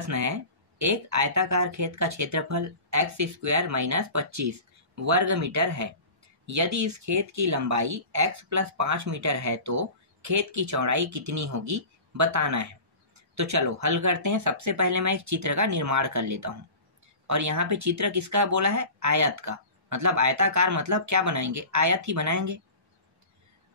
प्रश्न है, एक आयताकार खेत का क्षेत्रफल x² - 25 वर्ग मीटर है। यदि इस खेत की लंबाई x + 5 मीटर है तो खेत की चौड़ाई कितनी होगी, बताना है। तो चलो हल करते हैं। सबसे पहले मैं एक चित्र का निर्माण कर लेता हूँ। और यहाँ पे चित्र किसका बोला है? आयत का। मतलब आयताकार मतलब क्या बनाएंगे? आयत ही बनाएंगे।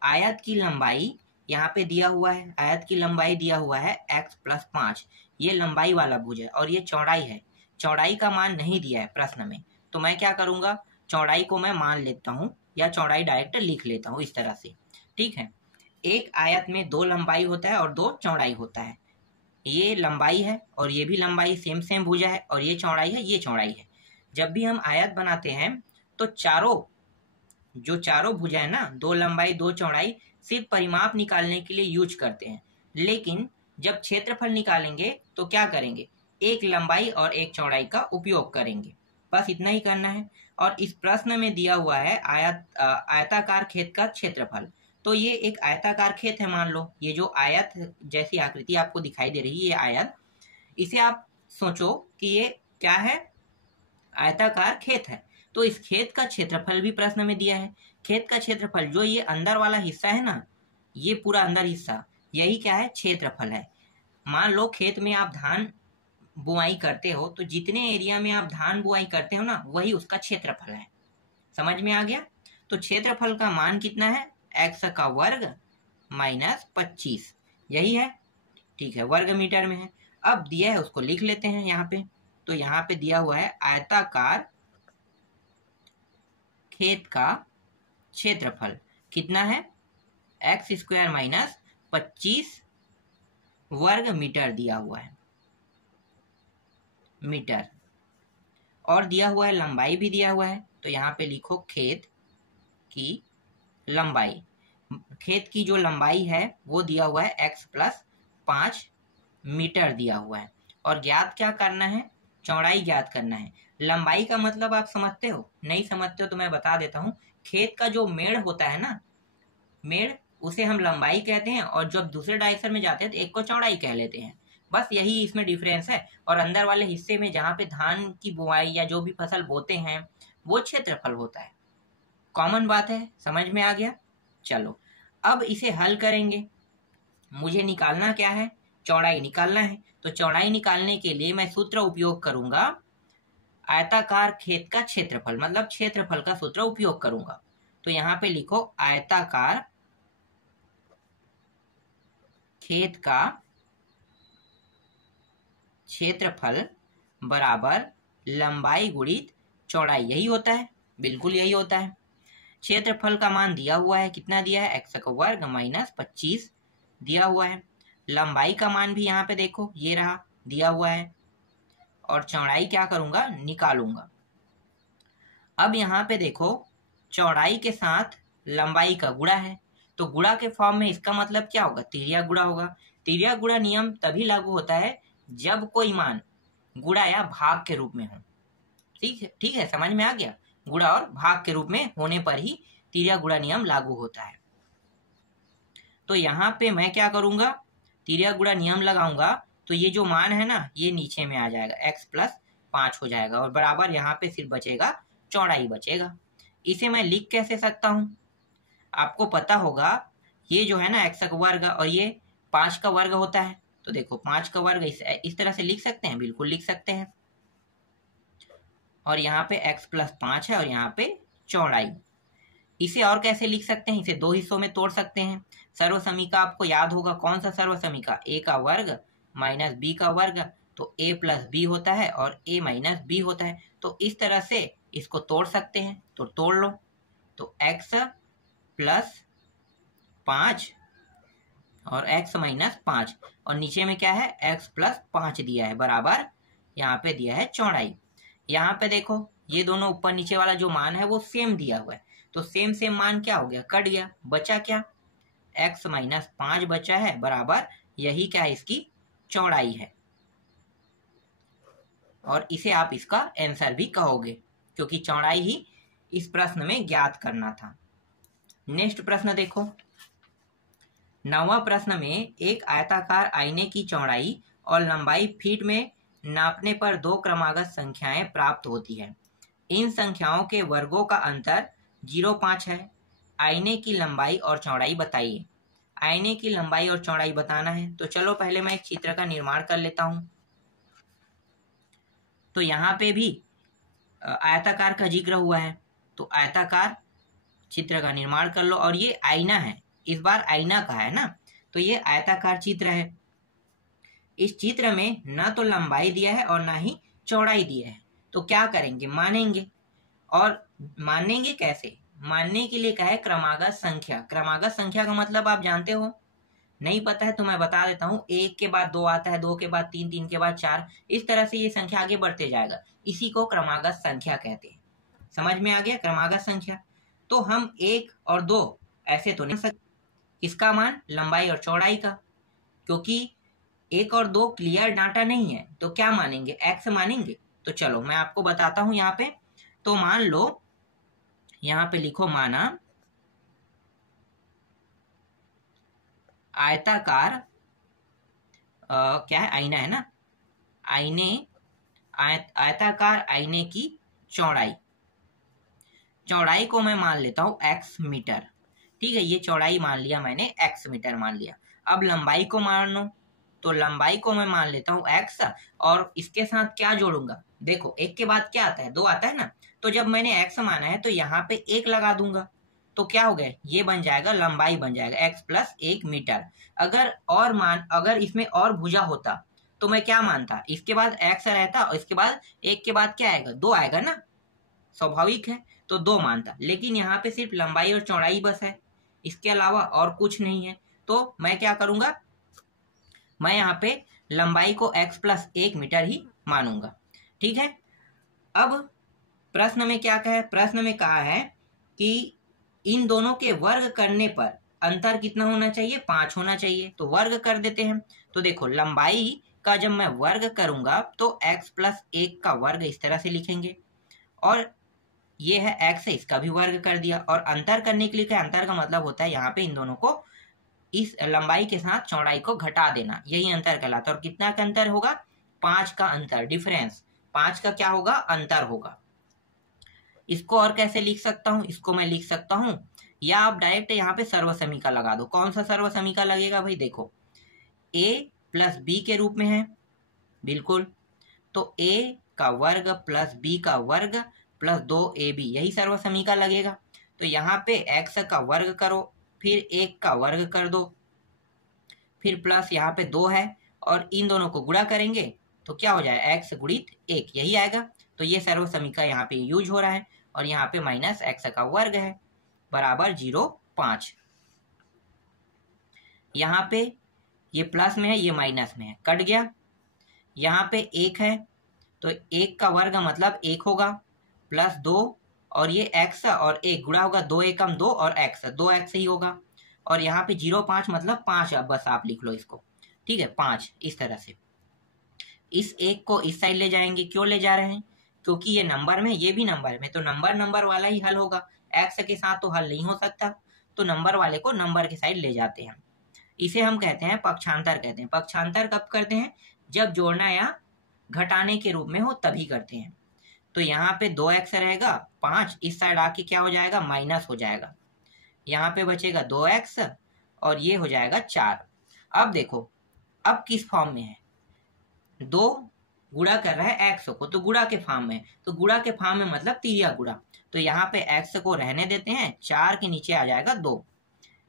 आयत की लंबाई यहाँ पे दिया हुआ है, आयत की लंबाई दिया हुआ है x + 5। ये लंबाई वाला भुज है और ये चौड़ाई है। चौड़ाई का मान नहीं दिया है प्रश्न में, तो मैं क्या करूंगा, चौड़ाई को मैं मान लेता हूँ या चौड़ाई डायरेक्ट लिख लेता हूँ इस तरह से। ठीक है, एक आयत में 2 लंबाई होता है और 2 चौड़ाई होता है। ये लंबाई है और ये भी लंबाई, सेम भुजा है, और ये चौड़ाई है, ये चौड़ाई है। जब भी हम आयत बनाते हैं तो चारों भुजा है ना, 2 लंबाई 2 चौड़ाई, सिर्फ परिमाप निकालने के लिए यूज करते हैं। लेकिन जब क्षेत्रफल निकालेंगे तो क्या करेंगे? एक लंबाई और एक चौड़ाई का उपयोग करेंगे। बस इतना ही करना है। और इस प्रश्न में दिया हुआ है आयताकार खेत का क्षेत्रफल। तो ये एक आयताकार खेत है, मान लो ये जो आयत जैसी आकृति आपको दिखाई दे रही है, ये आयत, इसे आप सोचो कि ये क्या है? आयताकार खेत है। तो इस खेत का क्षेत्रफल भी प्रश्न में दिया है। खेत का क्षेत्रफल, जो ये अंदर वाला हिस्सा है ना, ये पूरा अंदर हिस्सा, यही क्या है? क्षेत्रफल है। मान लो खेत में आप धान बुआई करते हो, तो जितने एरिया में आप धान बुआई करते हो ना, वही उसका क्षेत्रफल है। समझ में आ गया? तो क्षेत्रफल का मान कितना है? x² - 25, यही है। ठीक है, वर्ग मीटर में है। अब दिया है उसको लिख लेते हैं यहाँ पे। तो यहाँ पे दिया हुआ है आयताकार खेत का क्षेत्रफल कितना है? x² - 25 वर्ग मीटर दिया हुआ है, मीटर। और दिया हुआ है लंबाई भी दिया हुआ है। तो यहाँ पे लिखो खेत की लंबाई। खेत की जो लंबाई है वो दिया हुआ है x + 5 मीटर दिया हुआ है। और ज्ञात क्या करना है? चौड़ाई ज्ञात करना है। लंबाई का मतलब आप समझते हो? नहीं समझते हो तो मैं बता देता हूँ। खेत का जो मेड़ होता है ना, मेड़, उसे हम लंबाई कहते हैं, और जब दूसरे डायरेक्शन में जाते हैं तो एक को चौड़ाई कह लेते हैं। बस यही इसमें डिफरेंस है। और अंदर वाले हिस्से में जहाँ पे धान की बुआई या जो भी फसल बोते हैं, वो क्षेत्रफल होता है। कॉमन बात है, समझ में आ गया? चलो अब इसे हल करेंगे। मुझे निकालना क्या है? चौड़ाई निकालना है। तो चौड़ाई निकालने के लिए मैं सूत्र उपयोग करूंगा, आयताकार खेत का क्षेत्रफल, मतलब क्षेत्रफल का सूत्र उपयोग करूंगा। तो यहाँ पे लिखो आयताकार खेत का क्षेत्रफल बराबर लंबाई गुणित चौड़ाई। यही होता है, बिल्कुल यही होता है। क्षेत्रफल का मान दिया हुआ है, कितना दिया है? x² - 25 दिया हुआ है। लंबाई का मान भी यहाँ पे देखो, ये रहा, दिया हुआ है। और चौड़ाई क्या करूंगा? निकालूंगा। अब यहाँ पे देखो, चौड़ाई के साथ लंबाई का गुणा है, तो गुणा के फॉर्म में इसका मतलब क्या होगा? तिर्या गुणा होगा। तिर्या गुणा नियम तभी लागू होता है जब कोई मान गुणा या भाग के रूप में हो। ठीक है, समझ में आ गया? गुणा और भाग के रूप में होने पर ही तिर्या गुणा नियम लागू होता है। तो यहाँ पे मैं क्या करूंगा? तिर्या गुणा नियम लगाऊंगा, तो ये जो मान है ना, ये नीचे में आ जाएगा, x + 5 हो जाएगा, और बराबर यहाँ पे सिर्फ बचेगा चौड़ाई बचेगा। इसे मैं लिख कैसे सकता हूँ? आपको पता होगा, ये जो है ना x का वर्ग और ये 5 का वर्ग होता है। तो देखो 5 का वर्ग इस तरह से लिख सकते हैं, बिल्कुल लिख सकते हैं। और यहाँ पे x + 5 है और यहाँ पे चौड़ाई। इसे और कैसे लिख सकते हैं? इसे 2 हिस्सों में तोड़ सकते हैं। सर्वसमीका आपको याद होगा, कौन सा सर्वसमीका? a का वर्ग - b का वर्ग। तो a + b होता है और a - b होता है। तो इस तरह से इसको तोड़ सकते हैं, तो तोड़ लो। तो x + 5 और x - 5, और नीचे में क्या है? x + 5 दिया है, बराबर यहाँ पे दिया है चौड़ाई। यहाँ पे देखो, ये दोनों ऊपर नीचे वाला जो मान है वो सेम दिया हुआ है, तो सेम मान क्या हो गया? कट गया। बचा क्या? x - 5 बचा है, बराबर यही क्या है? इसकी चौड़ाई है। और इसे आप इसका आंसर भी कहोगे, क्योंकि चौड़ाई ही इस प्रश्न में ज्ञात करना था। नेक्स्ट प्रश्न देखो। 9वां प्रश्न में एक आयताकार आईने की चौड़ाई और लंबाई फीट में नापने पर दो क्रमागत संख्याएं प्राप्त होती है। इन संख्याओं के वर्गों का अंतर 0.5 है। आईने की लंबाई और चौड़ाई बताइए। आईने की लंबाई और चौड़ाई बताना है तो चलो पहले मैं एक चित्र का निर्माण कर लेता हूं। तो यहाँ पे भी आयताकार का जिक्र हुआ है, तो आयताकार चित्र का निर्माण कर लो। और ये आईना है, इस बार आईना का है ना, तो ये आयताकार चित्र है। इस चित्र में ना तो लंबाई दिया है और ना ही चौड़ाई दिया है, तो क्या करेंगे, मानेंगे। और मानेंगे कैसे, मानने के लिए क्या है, क्रमागत संख्या। क्रमागत संख्या का मतलब आप जानते हो, नहीं पता है तो मैं बता देता हूँ। 1 के बाद 2 आता है, 2 के बाद 3, 3 के बाद 4, इस तरह से ये संख्या आगे बढ़ते जाएगा। इसी को क्रमागत संख्या कहते हैं। समझ में आ गया, क्रमागत संख्या। तो हम 1 और 2 ऐसे तो नहीं सकते, किसका मान, लंबाई और चौड़ाई का, क्योंकि 1 और 2 क्लियर डाटा नहीं है, तो क्या मानेंगे, x मानेंगे। तो चलो मैं आपको बताता हूं यहाँ पे। तो मान लो, यहाँ पे लिखो, माना आयताकार क्या है, आईना है ना, आयताकार आईने की चौड़ाई को मैं मान लेता हूं x मीटर। ठीक है, ये चौड़ाई मान लिया मैंने, x मीटर मान लिया। अब लंबाई को मान लो, तो लंबाई को मैं मान लेता हूँ x, और इसके साथ क्या जोड़ूंगा, देखो 1 के बाद क्या आता है, 2 आता है ना, तो जब मैंने x माना है तो यहाँ पे 1 लगा दूंगा, तो क्या हो गया, ये बन जाएगा, लंबाई बन जाएगा x + 1 मीटर। अगर इसमें और भुजा होता तो मैं क्या मानता, इसके बाद x रहता और इसके बाद 1 के बाद क्या आएगा, 2 आएगा ना, स्वाभाविक है, तो 2 मानता। लेकिन यहाँ पे सिर्फ लंबाई और चौड़ाई बस है, इसके अलावा और कुछ नहीं है। तो मैं क्या करूंगा, मैं यहाँ पे लंबाई को x + 1 मीटर ही मानूंगा। ठीक है, अब प्रश्न में क्या कहा है, प्रश्न में कहा है कि इन दोनों के वर्ग करने पर अंतर कितना होना चाहिए, 5 होना चाहिए। तो वर्ग कर देते हैं। तो देखो, लंबाई का जब मैं वर्ग करूंगा तो x + 1 का वर्ग इस तरह से लिखेंगे, और ये है x है, इसका भी वर्ग कर दिया। और अंतर करने के लिए क्या, अंतर का मतलब होता है यहाँ पे इन दोनों को, इस लंबाई के साथ चौड़ाई को घटा देना, यही अंतर कहलाता है। और कितना का अंतर होगा, 5 का अंतर, डिफरेंस, 5 का क्या होगा, अंतर होगा। इसको और कैसे लिख सकता हूं, इसको मैं लिख सकता हूं, या आप डायरेक्ट यहाँ पे सर्वसमीका लगा दो। कौन सा सर्वसमीका लगेगा भाई, देखो a + b के रूप में है, बिल्कुल, तो a का वर्ग + b का वर्ग + 2ab, यही सर्वसमीका लगेगा। तो यहाँ पे x का वर्ग करो, फिर 1 का वर्ग कर दो, फिर प्लस यहाँ पे 2 है, और इन दोनों को गुणा करेंगे तो क्या हो जाए, x × 1, यही आएगा। तो ये सर्वसमीका यहाँ पे यूज हो रहा है, और यहाँ पे -x का वर्ग है बराबर 0.5। यहाँ पे ये प्लस में है, ये माइनस में है, कट गया। यहाँ पे 1 है, तो 1 का वर्ग मतलब 1 होगा, + 2, और ये x और 1 गुणा होगा, 2 एकम 2 और x 2x ही होगा। और यहाँ पे 0.5 मतलब 5, अब बस आप लिख लो इसको, ठीक है, 5, इस तरह से। इस 1 को इस साइड ले जाएंगे, क्यों ले जा रहे हैं, क्योंकि ये नंबर में, ये भी नंबर में, तो नंबर वाला ही हल होगा, x के साथ तो हल नहीं हो सकता, तो नंबर वाले को नंबर के साइड ले जाते हैं। इसे हम कहते हैं पक्षांतर कहते हैं। पक्षांतर कब करते हैं, जब जोड़ना या घटाने के रूप में हो तभी करते हैं। तो यहाँ पे 2x रहेगा, 5 इस साइड आके क्या हो जाएगा, माइनस हो जाएगा, यहाँ पे बचेगा 2x, और ये हो जाएगा 4। अब देखो, अब किस फॉर्म में है, 2 गुणा कर रहा है x को, तो गुणा के फॉर्म में, तो गुणा के फॉर्म में मतलब तिरिया गुणा। तो यहाँ पे x को रहने देते हैं, 4 के नीचे आ जाएगा 2,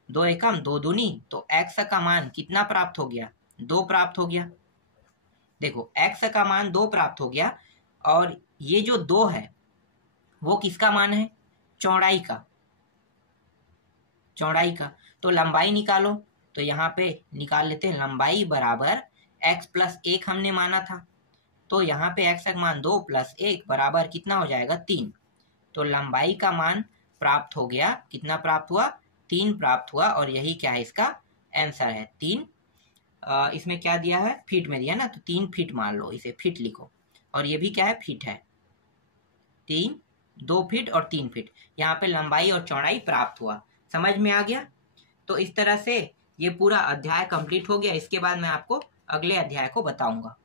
2 एकम 2 दूनी, तो x का मान कितना प्राप्त हो गया, 2 प्राप्त हो गया। देखो x का मान 2 प्राप्त हो गया, और ये जो 2 है वो किसका मान है, चौड़ाई का, चौड़ाई का। तो लंबाई निकालो, तो यहाँ पे निकाल लेते हैं, लंबाई बराबर x + 1 हमने माना था, तो यहाँ पे x का मान 2 + 1 बराबर कितना हो जाएगा, 3। तो लंबाई का मान प्राप्त हो गया, कितना प्राप्त हुआ, 3 प्राप्त हुआ, और यही क्या है, इसका आंसर है 3। इसमें क्या दिया है, फीट में दिया ना, तो 3 फीट मान लो, इसे फीट लिखो, और ये भी क्या है, फीट है, 3, 2 फीट और 3 फीट। यहाँ पे लंबाई और चौड़ाई प्राप्त हुआ। समझ में आ गया। तो इस तरह से ये पूरा अध्याय कंप्लीट हो गया। इसके बाद मैं आपको अगले अध्याय को बताऊंगा।